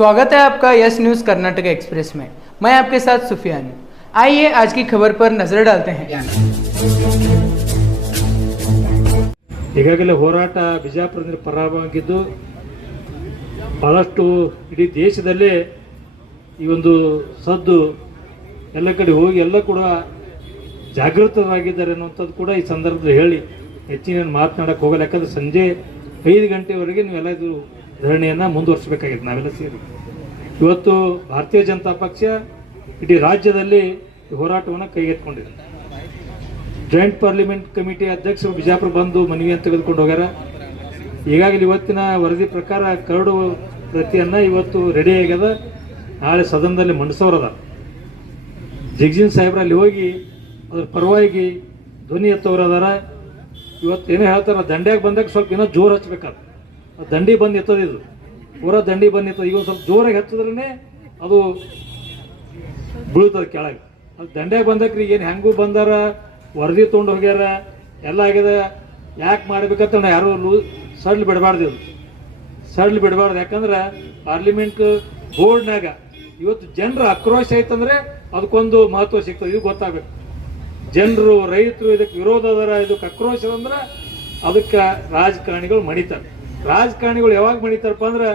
स्वागत है आपका यस न्यूज़ कर्नाटक एक्सप्रेस में। मैं आपके साथ सुफियान। आइए आज की खबर पर नजर डालते हैं। ಈಗಾಗಲೇ ಹೋರಾಟ ಬಿಜಾಪುರದಿಂದ ಪ್ರಾರಂಭವಾಗಿದ್ದು ಬಹಳಷ್ಟು ಇಡೀ ದೇಶದಲ್ಲೇ ಈ ಒಂದು ಸದ್ದು ಎಲ್ಲ ಕಡೆ ಹೋಗಿ ಎಲ್ಲ ಕೂಡ ಜಾಗೃತರಾಗಿದ್ದಾರೆ ಅನ್ನುವಂಥದ್ದು ಕೂಡ ಈ ಸಂದರ್ಭದಲ್ಲಿ ಹೇಳಿ ಹೆಚ್ಚಿನ ಮಾತನಾಡಕ್ಕೆ ಹೋಗಲ್ಲ. ಯಾಕಂದರೆ ಸಂಜೆ 5 ಗಂಟೆವರೆಗೆ ನೀವೆಲ್ಲ ಇದು ಧರಣಿಯನ್ನು ಮುಂದುವರಿಸಬೇಕಾಗಿದೆ. ನಾವೆಲ್ಲ ಸೇರಿ ಇವತ್ತು ಭಾರತೀಯ ಜನತಾ ಪಕ್ಷ ಇಡೀ ರಾಜ್ಯದಲ್ಲಿ ಹೋರಾಟವನ್ನು ಕೈಗೆತ್ತಿಕೊಂಡಿದೆ. ಜಾಯಿಂಟ್ ಪಾರ್ಲಿಮೆಂಟ್ ಕಮಿಟಿ ಅಧ್ಯಕ್ಷರು ಬಿಜಾಪುರ ಬಂದು ಮನವಿಯನ್ನು ತೆಗೆದುಕೊಂಡು ಹೋಗ್ಯಾರ. ಈಗಾಗಲೇ ಇವತ್ತಿನ ವರದಿ ಪ್ರಕಾರ ಕರಡು ಪ್ರತಿಯನ್ನು ಇವತ್ತು ರೆಡಿ ಆಗ್ಯದ. ನಾಳೆ ಸದನದಲ್ಲಿ ಮಂಡಿಸೋರದ ಜಗಜೀನ್ ಸಾಹೇಬ್ರಲ್ಲಿ ಹೋಗಿ ಅದ್ರ ಪರವಾಗಿ ಧ್ವನಿ ಎತ್ತವರದಾರ. ಇವತ್ತು ಏನೋ ಹೇಳ್ತಾರೆ, ದಂಡ್ಯಾಗ ಬಂದಾಗ ಸ್ವಲ್ಪ ಏನೋ ಜೋರು ಹಚ್ಬೇಕಾದ ದಂಡಿ ಬಂದು ಎತ್ತದ, ಇದು ಪೂರಾ ದಂಡಿ ಬಂದು ಎತ್ತದ. ಈಗ ಸ್ವಲ್ಪ ಜೋರಾಗಿ ಹಚ್ಚಿದ್ರೇ ಅದು ಬೀಳ್ತದೆ ಕೆಳಗೆ. ಅದು ದಂಡ್ಯಾಗ ಬಂದಕ್ರಿ ಏನು ಹೆಂಗೂ ಬಂದಾರ, ವರದಿ ತೊಗೊಂಡು ಹೋಗ್ಯಾರ, ಎಲ್ಲ ಆಗ್ಯದ. ಯಾಕೆ ಮಾಡ್ಬೇಕಂತ ಯಾರು ಸಡ್ಲು ಬಿಡಬಾರ್ದು, ಇದು ಸಡ್ಲು ಬಿಡಬಾರ್ದು. ಯಾಕಂದ್ರೆ ಪಾರ್ಲಿಮೆಂಟ್ ಬೋರ್ಡ್ನಾಗ ಇವತ್ತು ಜನರ ಆಕ್ರೋಶ ಐತಂದ್ರೆ ಅದಕ್ಕೊಂದು ಮಹತ್ವ ಸಿಗ್ತದೆ. ಇದು ಗೊತ್ತಾಗಬೇಕು. ಜನರು, ರೈತರು ಇದಕ್ಕೆ ವಿರೋಧ ಅದರ, ಇದಕ್ಕೆ ಆಕ್ರೋಶ ಅಂದ್ರೆ ಅದಕ್ಕೆ ರಾಜಕಾರಣಿಗಳು ಮಣಿತಾರೆ. ರಾಜಕಾರಣಿಗಳು ಯಾವಾಗ ಮಣಿತಾರಪ್ಪ ಅಂದ್ರೆ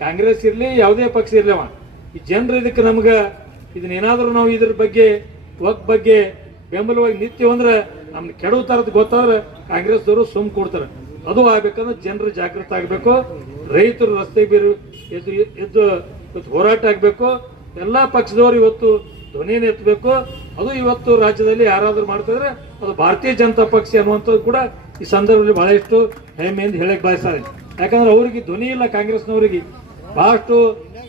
ಕಾಂಗ್ರೆಸ್ ಇರಲಿ ಯಾವುದೇ ಪಕ್ಷ ಇರಲಿವ, ಈ ಜನರು ಇದಕ್ಕೆ ನಮ್ಗೆ ಇದನ್ನೇನಾದರೂ ನಾವು ಇದ್ರ ಬಗ್ಗೆ ಬಗ್ಗೆ ಬೆಂಬಲವಾಗಿ ನಿತ್ಯ ಅಂದ್ರೆ ನಮ್ಗೆ ಕೆಡವು ಥರದ್ದು ಗೊತ್ತಾದ್ರೆ ಕಾಂಗ್ರೆಸ್ದವರು ಸುಮ್ ಕೊಡ್ತಾರೆ. ಅದು ಆಗ್ಬೇಕಂದ್ರೆ ಜನರು ಜಾಗೃತ ಆಗಬೇಕು. ರೈತರು ರಸ್ತೆ ಎದ್ದು ಹೋರಾಟ ಆಗಬೇಕು. ಎಲ್ಲ ಪಕ್ಷದವರು ಇವತ್ತು ಧ್ವನಿಯನ್ನು ಎತ್ತಬೇಕು. ಅದು ಇವತ್ತು ರಾಜ್ಯದಲ್ಲಿ ಯಾರಾದರೂ ಮಾಡ್ತಿದ್ರೆ ಅದು ಭಾರತೀಯ ಜನತಾ ಪಕ್ಷ ಅನ್ನುವಂಥದ್ದು ಕೂಡ ಈ ಸಂದರ್ಭದಲ್ಲಿ ಬಹಳಷ್ಟು ಹೆಮ್ಮೆಯಿಂದ ಹೇಳಕ್ಕೆ ಬಯಸ್ತಾರೆ. ಯಾಕಂದ್ರೆ ಅವ್ರಿಗೆ ಧ್ವನಿ ಇಲ್ಲ, ಕಾಂಗ್ರೆಸ್ನವರಿಗೆ. ಬಹಳಷ್ಟು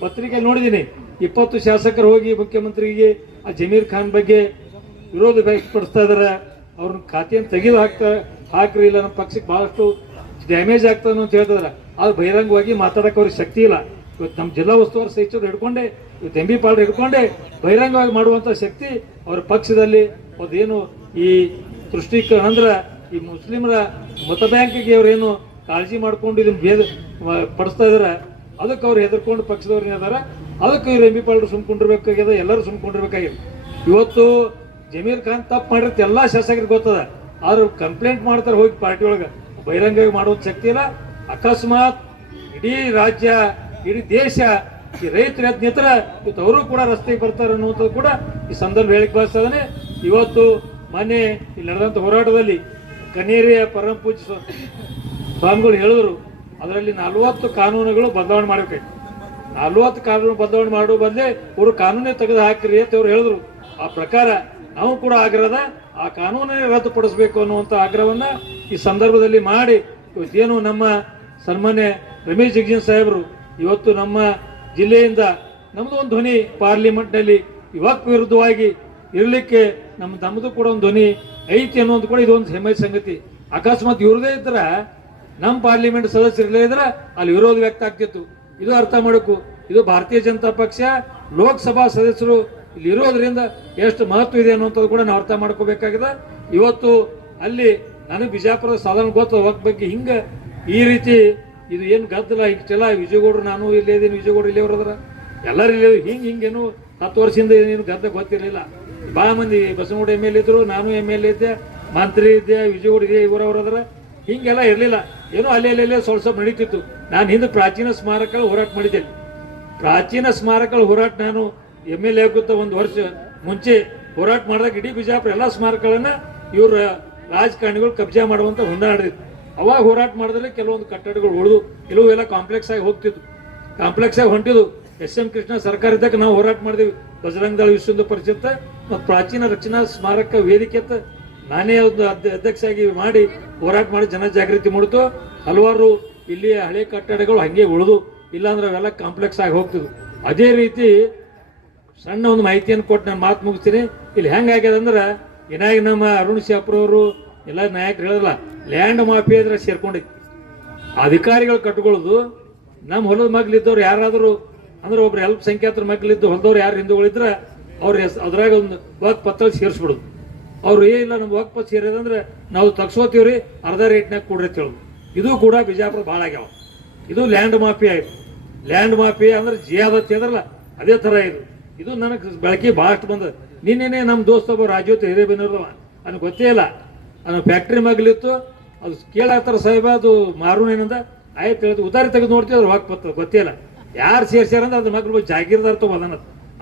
ಪತ್ರಿಕೆ ನೋಡಿದ್ದೀನಿ, 20 ಶಾಸಕರು ಹೋಗಿ ಮುಖ್ಯಮಂತ್ರಿಗೆ ಆ ಜಮೀರ್ ಖಾನ್ ಬಗ್ಗೆ ವಿರೋಧ ವ್ಯಕ್ತಪಡಿಸ್ತಾ ಇದಾರೆ. ಅವ್ರನ್ನ ಖಾತೆಯನ್ನು ತೆಗೆದು ಹಾಕ್ರಿ, ಇಲ್ಲ ನಮ್ಮ ಪಕ್ಷಕ್ಕೆ ಬಹಳಷ್ಟು ಡ್ಯಾಮೇಜ್ ಆಗ್ತದೆ ಅಂತ ಹೇಳ್ತಿದಾರೆ. ಆದ್ರೆ ಬಹಿರಂಗವಾಗಿ ಮಾತಾಡಕ್ಕೆ ಅವ್ರಿಗೆ ಶಕ್ತಿ ಇಲ್ಲ. ಇವತ್ತು ನಮ್ಮ ಜಿಲ್ಲಾ ಉಸ್ತುವಾರಿ ಸಚಿವರು ಹಿಡ್ಕೊಂಡೆ, ಇವತ್ತು ಎಂ ಬಿ ಪಾಲ್ ಹಿಡ್ಕೊಂಡೆ ಬಹಿರಂಗವಾಗಿ ಮಾಡುವಂಥ ಶಕ್ತಿ ಅವರ ಪಕ್ಷದಲ್ಲಿ ಅದೇನು ಈ ತುಷ್ಟೀಕರಣ ಅಂದ್ರೆ ಈ ಮುಸ್ಲಿಮರ ಮತ ಬ್ಯಾಂಕಿಗೆ ಅವರೇನು ಕಾಳಜಿ ಮಾಡ್ಕೊಂಡು ಇದನ್ನು ಭೇದ ಪಡಿಸ್ತಾ ಇದಾರೆ, ಅದಕ್ಕೆ ಅವ್ರು ಹೆದರ್ಕೊಂಡು ಪಕ್ಷದವ್ರು ಇದಾರೆ. ಅದಕ್ಕೆ ಇವ್ರು ಎಂ ಬಿ ಪಾಲ್ರು ಸುಮ್ಕೊಂಡಿರ್ಬೇಕಾಗ್ಯದ, ಎಲ್ಲರೂ ಸುಮ್ಕೊಂಡಿರ್ಬೇಕಾಗಿದೆ. ಇವತ್ತು ಜಮೀರ್ ಖಾನ್ ತಪ್ಪು ಮಾಡಿರುತ್ತೆ ಎಲ್ಲ ಶಾಸಕರಿಗೆ ಗೊತ್ತದ, ಆದ್ರೆ ಕಂಪ್ಲೇಂಟ್ ಮಾಡ್ತಾರೆ ಹೋಗಿ ಪಾರ್ಟಿ ಒಳಗೆ. ಬಹಿರಂಗವಾಗಿ ಮಾಡುವಂಥ ಶಕ್ತಿ ಇಲ್ಲ. ಅಕಸ್ಮಾತ್ ಇಡೀ ರಾಜ್ಯ, ಇಡೀ ದೇಶ ಈ ರೈತರು ಎದ್ದು ನಿಂತರ ಇವತ್ತು ಅವರು ಕೂಡ ರಸ್ತೆಗೆ ಬರ್ತಾರೆ ಅನ್ನುವಂಥದ್ದು ಕೂಡ ಈ ಸಂದರ್ಭ ಹೇಳಿಕೆ ಬಯಸ್ತದಾನೆ. ಇವತ್ತು ಮೊನ್ನೆ ಇಲ್ಲಿ ನಡೆದಂಥ ಹೋರಾಟದಲ್ಲಿ ಕನೇರಿಯ ಪರಮ ಪೂಜ್ಯ ಸ್ವಾಮಿಗಳು ಹೇಳಿದ್ರು, ಅದರಲ್ಲಿ 40 ಕಾನೂನುಗಳು ಬದಲಾವಣೆ ಮಾಡಬೇಕಾಯ್ತು. 40 ಕಾನೂನು ಬದಲಾವಣೆ ಮಾಡುವ ಬದಲೇ ಅವರು ಕಾನೂನೇ ತೆಗೆದು ಹಾಕಿರಿ ಅಂತ ಅವ್ರು ಹೇಳಿದ್ರು. ಆ ಪ್ರಕಾರ ನಾವು ಕೂಡ ಆಗ್ರಹದ ಆ ಕಾನೂನನ್ನೇ ರದ್ದುಪಡಿಸಬೇಕು ಅನ್ನುವಂಥ ಆಗ್ರಹವನ್ನ ಈ ಸಂದರ್ಭದಲ್ಲಿ ಮಾಡಿ ಇವತ್ತೇನು ನಮ್ಮ ಸನ್ಮಾನ್ಯ ರಮೇಶ್ ಜಗಜೀನ್ ಸಾಹೇಬರು ಇವತ್ತು ನಮ್ಮ ಜಿಲ್ಲೆಯಿಂದ ನಮ್ಮದು ಒಂದು ಧ್ವನಿ ಪಾರ್ಲಿಮೆಂಟ್ನಲ್ಲಿ ಯುವಕ ವಿರುದ್ಧವಾಗಿ ಇರಲಿಕ್ಕೆ ನಮ್ಮದು ಕೂಡ ಒಂದು ಧ್ವನಿ ಐತಿ ಅನ್ನೋದು ಕೂಡ ಇದೊಂದು ಹೆಮ್ಮೆ ಸಂಗತಿ. ಅಕಸ್ಮಾತ್ ಇವ್ರದೇ ಇದ್ರ ನಮ್ಮ ಪಾರ್ಲಿಮೆಂಟ್ ಸದಸ್ಯರಲ್ಲೇ ಇದ್ರೆ ಅಲ್ಲಿ ವಿರೋಧ ವ್ಯಕ್ತ ಆಗ್ತಿತ್ತು. ಇದು ಅರ್ಥ ಮಾಡಬೇಕು. ಇದು ಭಾರತೀಯ ಜನತಾ ಪಕ್ಷ ಲೋಕಸಭಾ ಸದಸ್ಯರು ಇಲ್ಲಿ ಇರೋದ್ರಿಂದ ಎಷ್ಟು ಮಹತ್ವ ಇದೆ ಅನ್ನುವಂಥದ್ದು ಕೂಡ ನಾವು ಅರ್ಥ ಮಾಡ್ಕೋಬೇಕಾಗಿದೆ. ಇವತ್ತು ಅಲ್ಲಿ ನನಗೆ ಬಿಜಾಪುರದ ಸಾಧಾರಣ ಗೊತ್ತು ವಕ್ ಬಗ್ಗೆ ಹಿಂಗೆ ಈ ರೀತಿ ಇದು ಏನು ಗದ್ದಲ ಇಷ್ಟೆಲ್ಲ ವಿಜಯಗೌಡರು, ನಾನು ಇಲ್ಲೇ ಇದ್ದೀನಿ, ವಿಜಯಗೌಡರು ಇಲ್ಲೇ ಅವರದ್ರ ಎಲ್ಲರೂ ಇಲ್ಲೇ ಹಿಂಗೇನು 10 ವರ್ಷದಿಂದ ಏನೇನು ಗದ್ದ ಗೊತ್ತಿರಲಿಲ್ಲ. ಭಾಳ ಮಂದಿ ಬಸವನಗೌಡ ಎಮ್ ಎಲ್ ಇದ್ರು, ನಾನು ಎಮ್ ಎಲ್ ಇದ್ದೆ, ಮಂತ್ರಿ ಇದ್ದೆ, ವಿಜಯಗೌಡ ಇದೆ, ಇವರವರದ್ರ ಹಿಂಗೆಲ್ಲ ಇರಲಿಲ್ಲ. ಏನೋ ಅಲ್ಲೇ ಸ್ವಲ್ಪ ನಡೀತಿತ್ತು. ನಾನು ಹಿಂದೆ ಪ್ರಾಚೀನ ಸ್ಮಾರಕಗಳ ಹೋರಾಟ ಮಾಡಿದ್ದೇನೆ. ಪ್ರಾಚೀನ ಸ್ಮಾರಕಗಳ ಹೋರಾಟ ನಾನು ಎಮ್ ಎಲ್ ಎ ಆಗುತ್ತ 1 ವರ್ಷ ಮುಂಚೆ ಹೋರಾಟ ಮಾಡಿದಾಗ ಇಡೀ ಬಿಜಾಪುರ ಎಲ್ಲ ಸ್ಮಾರಕಗಳನ್ನ ಇವ್ರ ರಾಜಕಾರಣಿಗಳು ಕಬ್ಜಾ ಮಾಡುವಂತ ಹೊಂದಾಡಿದ್ರು. ಅವಾಗ ಹೋರಾಟ ಮಾಡಿದ್ರೆ ಕೆಲವೊಂದು ಕಟ್ಟಡಗಳು ಉಳಿದು, ಕೆಲವು ಎಲ್ಲ ಕಾಂಪ್ಲೆಕ್ಸ್ ಆಗಿ ಹೋಗ್ತಿದ್ವು, ಕಾಂಪ್ಲೆಕ್ಸ್ ಆಗಿ ಹೊಂಟಿದ್ವು. SM ಕೃಷ್ಣ ಸರ್ಕಾರ ಇದ್ದಾಗ ನಾವು ಹೋರಾಟ ಮಾಡಿದ್ವಿ. ಬಜರಂಗ ದಳ ವಿಶ್ವ ಹಿಂದೂ ಪರಿಷತ್ ಮತ್ತು ಪ್ರಾಚೀನ ರಚನಾ ಸ್ಮಾರಕ ವೇದಿಕೆ ಅಂತ ನಾನೇ ಒಂದು ಅಧ್ಯಕ್ಷರಾಗಿ ಮಾಡಿ ಹೋರಾಟ ಮಾಡಿ ಜನ ಜಾಗೃತಿ ಮೂಡಿತು. ಹಲವಾರು ಇಲ್ಲಿ ಹಳೆ ಕಟ್ಟಡಗಳು ಹಂಗೆ ಉಳಿದು, ಇಲ್ಲಾಂದ್ರೆ ಅವೆಲ್ಲ ಕಾಂಪ್ಲೆಕ್ಸ್ ಆಗಿ ಹೋಗ್ತಿದ್ವು. ಅದೇ ರೀತಿ ಸಣ್ಣ ಒಂದು ಮಾಹಿತಿಯನ್ನು ಕೊಟ್ಟು ನಾನು ಮಾತು ಮುಗಿಸ್ತೀನಿ. ಇಲ್ಲಿ ಹೆಂಗಾಗ್ಯದ ಅಂದ್ರೆ ಏನಾಗಿ ನಮ್ಮ ಅರುಣ್ ಶಾಪ್ರವರು ಎಲ್ಲ ನಾಯಕರು ಹೇಳಿದ್ರಲ್ಲ, ಲ್ಯಾಂಡ್ ಮಾಫಿಯಾ ಇದ್ರೆ ಸೇರ್ಕೊಂಡಿತ್ತು. ಅಧಿಕಾರಿಗಳು ಕಟ್ಕೊಳ್ಳೋದು, ನಮ್ಮ ಹೊಲದ ಮಗ್ಲಿದ್ದವ್ರು ಯಾರಾದರೂ ಅಂದ್ರೆ ಒಬ್ರು ಹೆಲ್ಪ್ ಸಂಖ್ಯಾತರ ಮಗ್ಲಿದ್ದು ಹೊಲದವ್ರು ಯಾರು ಹಿಂದೂಗಳಿದ್ರೆ ಅವ್ರು ಅದ್ರಾಗ ಒಂದು ವಕ್ ಪತ್ರ ಸೇರಿಸ್ಬಿಡೋದು. ಅವ್ರು ಇಲ್ಲ ನಮ್ಮ ವಕ್ ಪತ್ರ ಸೇರಿದಂದ್ರೆ ನಾವು ತಗ್ಸೋತೀವ್ರಿ, ಅರ್ಧ ರೇಟ್ನಾಗ ಕೊಡ್ರಿ ಅಂತ ಹೇಳೋದು. ಇದು ಕೂಡ ಬಿಜಾಪುರ ಭಾಳ ಆಗ್ಯಾವ. ಇದು ಲ್ಯಾಂಡ್ ಮಾಫಿಯಾ ಆಯ್ತು. ಲ್ಯಾಂಡ್ ಮಾಫಿಯಾ ಅಂದ್ರೆ ಜಿಯಾದತ್ತಿ ಅಂದ್ರಲ್ಲ ಅದೇ ತರ ಇದು ನನಗೆ ಬೆಳಕಿ ಭಾಳಷ್ಟು ಬಂದ. ನಿನ್ನೆನೆ ನಮ್ಮ ದೋಸ್ತ ಒಬ್ಬ ರಾಜೋತ್ ಹಿರೇಬೆನ್ನೂರ್ದವ, ನನಗೆ ಗೊತ್ತೇ ಇಲ್ಲ, ಅದು ಫ್ಯಾಕ್ಟ್ರಿ ಮಗ್ಲಿತ್ತು, ಅದು ಕೇಳಾತಾರ ಸಾಹೇಬ ಅದು ಮಾರು ಏನಂದ, ಆಯ್ತು ಹೇಳಿದ್ರು ಉದಾರಿ ತೆಗೆದು ನೋಡ್ತೀವಿ ಅದ್ರ ವಾಕ್ ಗೊತ್ತೇ ಇಲ್ಲ ಯಾರು ಸೇರ್ಸ್ಯಾರ ಅಂದ್ರೆ ಅದ್ರ ಮಗ್ಳು ಜಾಗೀರ್ದಾರ ತಗೋದನ್ನ,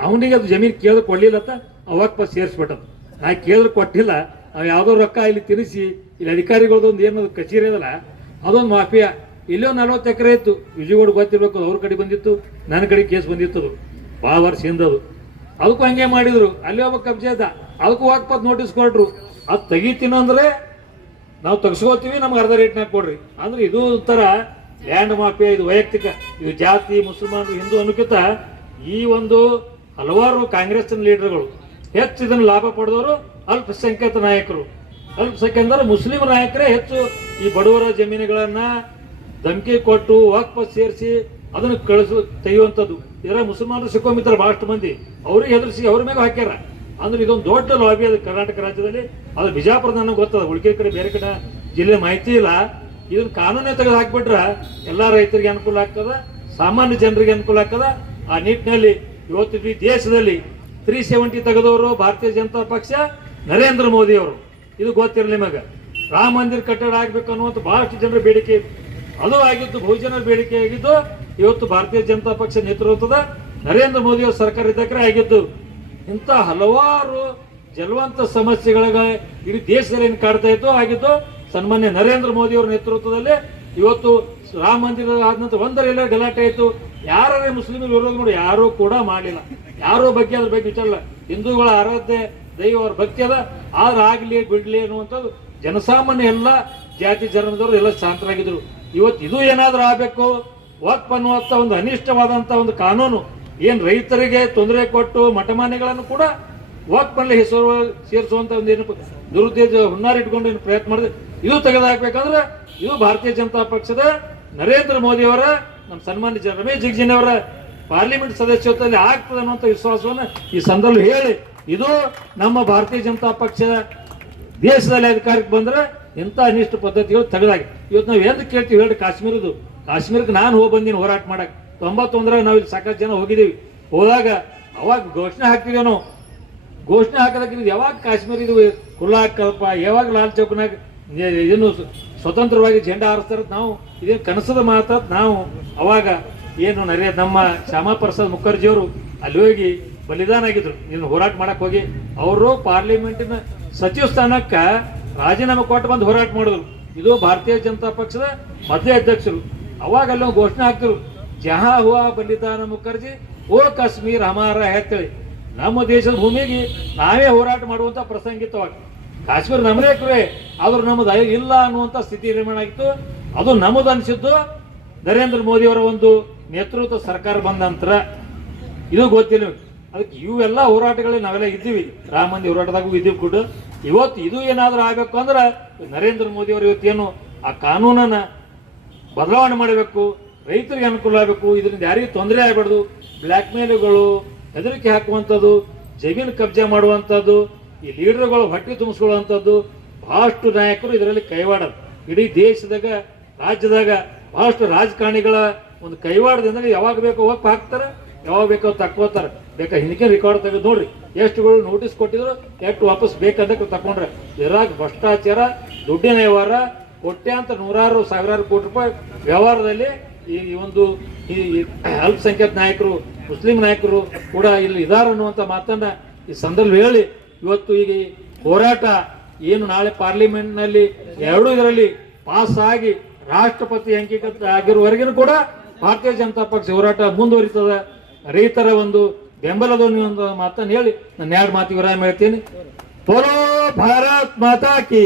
ಅವನಿಗೆ ಅದು ಜಮೀನು ಕೇಳಿದ್ರೆ ಕೊಡ್ಲಿಲ್ಲತ್ತ, ಅವಾಗ ಸೇರಿಸ್ಬಿಟ್ಟದು. ನಾ ಕೇಳಿದ್ರೆ ಕೊಟ್ಟಿಲ್ಲ, ನಾವು ಯಾವುದೋ ರೊಕ್ಕ ಇಲ್ಲಿ ತಿನ್ನಿಸಿ ಇಲ್ಲಿ ಅಧಿಕಾರಿಗಳದೊಂದು ಏನದು ಕಚೇರಿ ಅದಲ್ಲ ಅದೊಂದು ಮಾಫಿಯಾ. ಇಲ್ಲೋ 40 ಎಕರೆ ಇತ್ತು, ವಿಜಯಗೌಡ ಗೊತ್ತಿರ್ಬೇಕು, ಅವ್ರ ಕಡೆ ಬಂದಿತ್ತು, ನನ್ನ ಕಡೆ ಕೇಸ್ ಬಂದಿತ್ತು, ಅದು ಭಾಳ ವರ್ಷ ಹಿಂದದು. ಅದಕ್ಕೂ ಹಂಗೆ ಮಾಡಿದ್ರು, ಅಲ್ಲಿ ಒಬ್ಬ ಕಬ್ಜೆ ಇದ್ದ, ಅದಕ್ಕೂ ವಾಕ್ಪತ್ ನೋಟಿಸ್ ಕೊಟ್ರು. ಅದು ತೆಗಿತೀನೋ ಅಂದ್ರೆ ನಾವು ತೆಗ್ಸ್ಕೋತೀವಿ, ನಮ್ಗೆ ಅರ್ಧ ರೇಟ್ನಾಗ ಕೊಡ್ರಿ ಅಂದ್ರೆ ಇದು ಒಂಥರ ಲ್ಯಾಂಡ್ ಮಾಫಿಯಾ. ಇದು ವೈಯಕ್ತಿಕ, ಇದು ಜಾತಿ ಮುಸಲ್ಮಾನರು ಹಿಂದೂ ಅನ್ನೋಕ್ಕಿಂತ ಈ ಒಂದು ಹಲವಾರು ಕಾಂಗ್ರೆಸ್ ಲೀಡರ್ಗಳು ಹೆಚ್ಚು ಇದನ್ನು ಲಾಭ ಪಡೆದವರು ಅಲ್ಪಸಂಖ್ಯಾತ ನಾಯಕರು. ಅಲ್ಪಸಂಖ್ಯಾತ ಮುಸ್ಲಿಂ ನಾಯಕರೇ ಹೆಚ್ಚು ಈ ಬಡವರ ಜಮೀನುಗಳನ್ನ ಧಮಕಿ ಕೊಟ್ಟು ವಾಕ್ಪ ಸೇರಿಸಿ ಅದನ್ನು ತೆಗೆಯುವಂಥದ್ದು. ಇದರ ಮುಸಲ್ಮಾನರು ಸಿಕ್ಕೊಂಬಿದ್ದಾರೆ ಬಹಳಷ್ಟು ಮಂದಿ, ಅವ್ರಿಗೆ ಹೆದರಿಸಿ ಅವ್ರ ಮೇಲೆ ಹಾಕ್ಯಾರ. ಅಂದ್ರೆ ಇದೊಂದು ದೊಡ್ಡ ಲಾಬಿ ಅದು ಕರ್ನಾಟಕ ರಾಜ್ಯದಲ್ಲಿ. ಅದು ಬಿಜಾಪುರದ ನನಗೆ ಗೊತ್ತದ, ಉಳಿಕೆ ಕಡೆ ಬೇರೆ ಕಡೆ ಜಿಲ್ಲೆ ಮಾಹಿತಿ ಇಲ್ಲ. ಇದನ್ನ ಕಾನೂನೇ ತೆಗೆದು ಹಾಕ್ಬಿಟ್ರ ಎಲ್ಲಾ ರೈತರಿಗೆ ಅನುಕೂಲ ಆಗ್ತದ, ಸಾಮಾನ್ಯ ಜನರಿಗೆ ಅನುಕೂಲ ಆಗ್ತದ. ಆ ನಿಟ್ಟಿನಲ್ಲಿ ಇವತ್ತು ಈ ದೇಶದಲ್ಲಿ 370 ತೆಗೆದವರು ಭಾರತೀಯ ಜನತಾ ಪಕ್ಷ, ನರೇಂದ್ರ ಮೋದಿ ಅವರು. ಇದು ಗೊತ್ತಿರಲಿ ನಿಮಗೆ. ರಾಮ ಮಂದಿರ ಕಟ್ಟಡ ಆಗ್ಬೇಕು ಅನ್ನುವಂಥ ಬಹಳಷ್ಟು ಜನರ ಬೇಡಿಕೆ ಅದು ಆಗಿದ್ದು, ಬಹುಜನರ ಬೇಡಿಕೆ ಆಗಿದ್ದು. ಇವತ್ತು ಭಾರತೀಯ ಜನತಾ ಪಕ್ಷ ನೇತೃತ್ವದ ನರೇಂದ್ರ ಮೋದಿ ಅವರ ಸರ್ಕಾರ ಇದ್ದಕ್ರೆ ಆಗಿದ್ದು. ಇಂಥ ಹಲವಾರು ಜಲವಂತ ಸಮಸ್ಯೆಗಳಿಗೆ ಇಡೀ ದೇಶದಲ್ಲಿ ಏನು ಕಾಡ್ತಾ ಇತ್ತು ಆಗಿದ್ದು ಸನ್ಮಾನ್ಯ ನರೇಂದ್ರ ಮೋದಿ ಅವರ ನೇತೃತ್ವದಲ್ಲಿ. ಇವತ್ತು ರಾಮ ಮಂದಿರ ಆದ ನಂತರ ಒಂದರೆಲ್ಲ ಗಲಾಟೆ ಆಯಿತು. ಯಾರೇ ಮುಸ್ಲಿಮರ ವಿರೋಧ ನೋಡಿ ಯಾರೂ ಕೂಡ ಮಾಡಲಿಲ್ಲ, ಯಾರೋ ಬಗ್ಗೆ ಅದ್ರ ಬಗ್ಗೆ ವಿಚಾರ ಇಲ್ಲ. ಹಿಂದೂಗಳ ಆರಾಧ್ಯ ದೈವ ಅವ್ರ ಭಕ್ತಿ ಅದ, ಆದ್ರೆ ಆಗ್ಲಿ ಬಿಡ್ಲಿ ಅನ್ನುವಂಥದ್ದು ಜನಸಾಮಾನ್ಯ ಎಲ್ಲ ಜಾತಿ ಧರ್ಮದವರು ಎಲ್ಲ ಶಾಂತರಾಗಿದ್ರು. ಇವತ್ತು ಇದು ಏನಾದ್ರೂ ಆಗಬೇಕು, ವಕ್ಫ್ ಅನ್ನುವಂಥ ಒಂದು ಅನಿಷ್ಟವಾದಂಥ ಒಂದು ಕಾನೂನು ಏನ್ ರೈತರಿಗೆ ತೊಂದರೆ ಕೊಟ್ಟು ಮಠಮಾನ್ಯಗಳನ್ನು ಕೂಡ ವಕ್ಫ್ ನಲ್ಲಿ ಹೆಸರು ಸೇರಿಸುವಂತ ಒಂದು ಏನು ದುರುದ್ದೇಶ ಹುನ್ನಾರಿಟ್ಕೊಂಡು ಏನು ಪ್ರಯತ್ನ ಮಾಡಿದ್ರೆ ಇದು ತೆಗೆದುಹಾಕ್ಬೇಕಂದ್ರೆ ಇದು ಭಾರತೀಯ ಜನತಾ ಪಕ್ಷದ ನರೇಂದ್ರ ಮೋದಿ ಅವರ, ನಮ್ಮ ಸನ್ಮಾನ್ಯ ರಮೇಶ್ ಜಿಗಜಿಣಿ ಅವರ ಪಾರ್ಲಿಮೆಂಟ್ ಸದಸ್ಯತ್ವದಲ್ಲಿ ಆಗ್ತದೆ ಅನ್ನುವಂಥ ವಿಶ್ವಾಸವನ್ನು ಈ ಸಂದರ್ಭ ಹೇಳಿ, ಇದು ನಮ್ಮ ಭಾರತೀಯ ಜನತಾ ಪಕ್ಷ ದೇಶದಲ್ಲಿ ಅಧಿಕಾರಕ್ಕೆ ಬಂದ್ರೆ ಇಂಥ ಅನಿಷ್ಟ ಪದ್ಧತಿಗಳು ತೆಗೆದಾಗಿ. ಇವತ್ತು ನಾವು ಏನು ಕೇಳ್ತೀವಿ ಹೇಳಿ, ಕಾಶ್ಮೀರಕ್ಕೆ ನಾನು ಹೋಗಿ ಬಂದೀನಿ ಹೋರಾಟ ಮಾಡಕ್ಕೆ. 91 ನಾವು ಇಲ್ಲಿ ಸಾಕಷ್ಟು ಜನ ಹೋಗಿದ್ದೀವಿ. ಹೋದಾಗ ಅವಾಗ ಘೋಷಣೆ ಹಾಕ್ತಿದ್ದೇವೆ ನಾವು. ಘೋಷಣೆ ಹಾಕೋದಕ್ಕೆ ಯಾವಾಗ ಕಾಶ್ಮೀರ ಇದು ಖುಲ್ಲಾ ಕಲ್ಪ, ಯಾವಾಗ ಲಾಲ್ ಚೌಕ್ನಾಗ ಏನು ಸ್ವತಂತ್ರವಾಗಿ ಜೆಂಡಾ ಹಾರಿಸ್ತಾರ, ನಾವು ಇದೇನು ಕನಸದ ಮಾತಾಡ್ ನಾವು ಅವಾಗ ಏನು ನಮ್ಮ ಶ್ಯಾಮಾ ಪ್ರಸಾದ್ ಮುಖರ್ಜಿಯವರು ಅಲ್ಲಿ ಹೋಗಿ ಬಲಿದಾನ ಆಗಿದ್ರು ಇದನ್ನು ಹೋರಾಟ ಮಾಡಕ್ ಹೋಗಿ. ಅವರು ಪಾರ್ಲಿಮೆಂಟಿನ ಸಚಿವ ಸ್ಥಾನಕ್ಕೆ ರಾಜೀನಾಮೆ ಕೊಟ್ಟು ಬಂದು ಹೋರಾಟ ಮಾಡಿದ್ರು. ಇದು ಭಾರತೀಯ ಜನತಾ ಪಕ್ಷದ ಮೊದಲೇ ಅಧ್ಯಕ್ಷರು. ಅವಾಗ ಅಲ್ಲಿ ಘೋಷಣೆ ಹಾಕ್ತಿರು, ಜಹಾ ಹುವಾ ಬಲಿದಾನ ಮುಖರ್ಜಿ ಓ ಕಾಶ್ಮೀರ್ ಹಮಾರ ಹೇಳಿ. ನಮ್ಮ ದೇಶದ ಭೂಮಿಗೆ ನಾವೇ ಹೋರಾಟ ಮಾಡುವಂತ ಪ್ರಸಂಗಿತವಾಗಿ ಕಾಶ್ಮೀರ ನಮ್ಮದೇ ಆದ್ರೂ ನಮ್ಮದು ಇಲ್ಲ ಅನ್ನುವಂಥ ಸ್ಥಿತಿ ನಿರ್ಮಾಣ ಆಗಿತ್ತು. ಅದು ನಮ್ಮದು ಅನಿಸಿದ್ದು ನರೇಂದ್ರ ಮೋದಿ ಅವರ ಒಂದು ನೇತೃತ್ವ ಸರ್ಕಾರ ಬಂದ ನಂತರ. ಇದು ಗೊತ್ತಿಲ್ಲ ಅದಕ್ಕೆ ಇವೆಲ್ಲ ಹೋರಾಟಗಳಲ್ಲಿ ನಾವೆಲ್ಲ ಇದ್ದೀವಿ, ರಾಮ ಮಂದಿರ ಹೋರಾಟದಾಗೂ ಇದ್ದೀವಿ ಕೂಡ. ಇವತ್ತು ಇದು ಏನಾದ್ರೂ ಆಗಬೇಕು ಅಂದ್ರೆ ನರೇಂದ್ರ ಮೋದಿ ಅವರು ಇವತ್ತೇನು ಆ ಕಾನೂನನ್ನ ಬದಲಾವಣೆ ಮಾಡಬೇಕು, ರೈತರಿಗೆ ಅನುಕೂಲ ಆಗಬೇಕು, ಇದರಿಂದ ಯಾರಿಗೂ ತೊಂದರೆ ಆಗಬಾರ್ದು. ಬ್ಲ್ಯಾಕ್ ಮೇಲ್ಗಳು, ಹೆದರಿಕೆ ಹಾಕುವಂಥದ್ದು, ಜಮೀನು ಕಬ್ಜಾ ಮಾಡುವಂಥದ್ದು, ಈ ಲೀಡರ್ಗಳು ಹೊಟ್ಟೆ ತುಂಬಿಸ್ಕೊಳ್ಳುವಂಥದ್ದು ಬಹಳಷ್ಟು ನಾಯಕರು ಇದರಲ್ಲಿ ಕೈವಾಡದು. ಇಡೀ ದೇಶದಾಗ ರಾಜ್ಯದಾಗ ಬಹಳಷ್ಟು ರಾಜಕಾರಣಿಗಳ ಒಂದು ಕೈವಾಡದಿಂದ ಯಾವಾಗ ಬೇಕೋ ಹೋಗಿ ಹಾಕ್ತಾರೆ, ಯಾವಾಗ ಬೇಕೋ ತಕ್ಕೋತಾರೆ. ಬೇಕಾ ಹಿಂದಕ್ಕೆ ರೆಕಾರ್ಡ್ ತೆಗೆದು ನೋಡ್ರಿ, ಎಷ್ಟುಗಳು ನೋಟಿಸ್ ಕೊಟ್ಟಿದ್ರು, ಎಷ್ಟು ವಾಪಸ್ ಬೇಕಂದಕ್ಕೆ ತಕೊಂಡ್ರೆ. ಇದ್ರಾಗ ಭ್ರಷ್ಟಾಚಾರ, ದುಡ್ಡಿನ ವ್ಯವಹಾರ, ಕೋಟ್ಯಾಂತರ ನೂರಾರು ಸಾವಿರಾರು ಕೋಟಿ ರೂಪಾಯಿ ವ್ಯವಹಾರದಲ್ಲಿ ಈ ಒಂದು ಈ ಅಲ್ಪಸಂಖ್ಯಾತ ನಾಯಕರು, ಮುಸ್ಲಿಂ ನಾಯಕರು ಕೂಡ ಇಲ್ಲಿ ಇದಾರ ಅನ್ನುವಂಥ ಮಾತನ್ನ ಈ ಸಂದರ್ಭ ಹೇಳಿ, ಇವತ್ತು ಈಗ ಈ ಹೋರಾಟ ಏನು ನಾಳೆ ಪಾರ್ಲಿಮೆಂಟ್ನಲ್ಲಿ ಎರಡೂ ಇದರಲ್ಲಿ ಪಾಸ್ ಆಗಿ ರಾಷ್ಟ್ರಪತಿ ಅಂಗೀಕೃತ ಆಗಿರುವವರೆಗೂ ಕೂಡ ಭಾರತೀಯ ಜನತಾ ಪಕ್ಷ ಹೋರಾಟ ಮುಂದುವರಿತದ. ರೈತರ ಒಂದು ಬೆಂಬಲದ ಒಂದು ಮಾತನ್ನು ಹೇಳಿ ನಾನು 2 ಮಾತಿಗೆ ವಿರಾಮ ಹೇಳ್ತೀನಿ. ಬೋಲೋ ಭಾರತ್ ಮಾತಾ ಕಿ.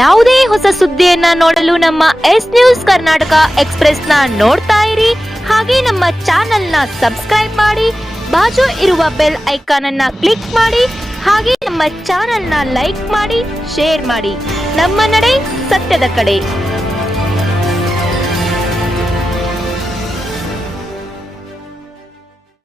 ಯಾವುದೇ ಹೊಸ ಸುದ್ದಿಯನ್ನ ನೋಡಲು ನಮ್ಮ ಎಸ್ ನ್ಯೂಸ್ ಕರ್ನಾಟಕ ಎಕ್ಸ್ಪ್ರೆಸ್ ನ ನೋಡ್ತಾ ಇರಿ. ಹಾಗೆ ನಮ್ಮ ಚಾನೆಲ್ ನ ಸಬ್ಸ್ಕ್ರೈಬ್ ಮಾಡಿ, ಬಾಜು ಇರುವ ಬೆಲ್ ಐಕಾನ್ ಅನ್ನ ಕ್ಲಿಕ್ ಮಾಡಿ. ಹಾಗೆ ನಮ್ಮ ಚಾನೆಲ್ ನ ಲೈಕ್ ಮಾಡಿ, ಶೇರ್ ಮಾಡಿ. ನಮ್ಮ ನಡೆ ಸತ್ಯದ ಕಡೆ.